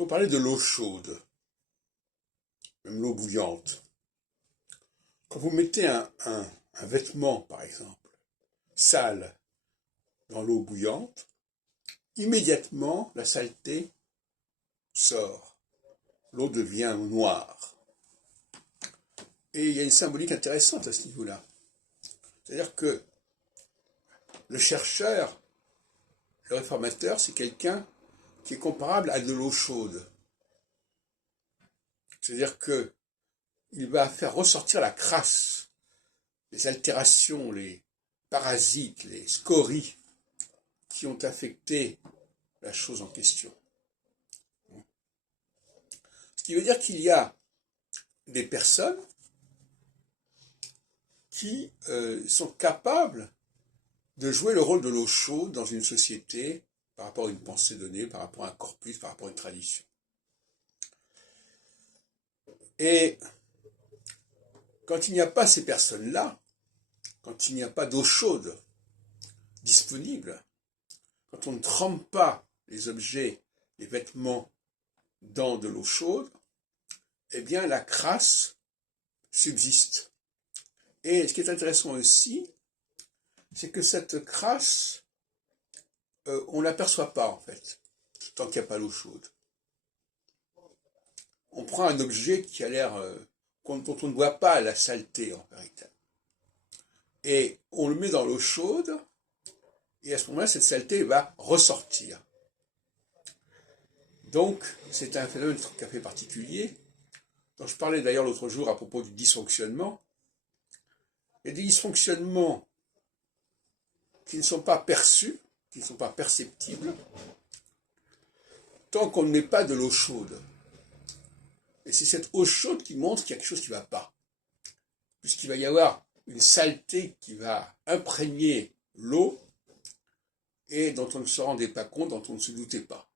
On parlait de l'eau chaude, même l'eau bouillante. Quand vous mettez un vêtement, par exemple, sale dans l'eau bouillante, immédiatement la saleté sort. L'eau devient noire. Et il y a une symbolique intéressante à ce niveau-là. C'est-à-dire que le chercheur, le réformateur, c'est quelqu'un qui est comparable à de l'eau chaude. C'est-à-dire que il va faire ressortir la crasse, les altérations, les parasites, les scories qui ont affecté la chose en question. Ce qui veut dire qu'il y a des personnes qui sont capables de jouer le rôle de l'eau chaude dans une société par rapport à une pensée donnée, par rapport à un corpus, par rapport à une tradition. Et quand il n'y a pas ces personnes-là, quand il n'y a pas d'eau chaude disponible, quand on ne trempe pas les objets, les vêtements dans de l'eau chaude, eh bien la crasse subsiste. Et ce qui est intéressant aussi, c'est que cette crasse, on ne l'aperçoit pas en fait, tant qu'il n'y a pas l'eau chaude. On prend un objet qui a l'air, dont on ne voit pas la saleté en vérité, et on le met dans l'eau chaude, et à ce moment-là, cette saleté va ressortir. Donc, c'est un phénomène tout à fait particulier, dont je parlais d'ailleurs l'autre jour à propos du dysfonctionnement. Il y a des dysfonctionnements qui ne sont pas perçus, qui ne sont pas perceptibles, tant qu'on ne met pas de l'eau chaude. Et c'est cette eau chaude qui montre qu'il y a quelque chose qui ne va pas. Puisqu'il va y avoir une saleté qui va imprégner l'eau et dont on ne se rendait pas compte, dont on ne se doutait pas.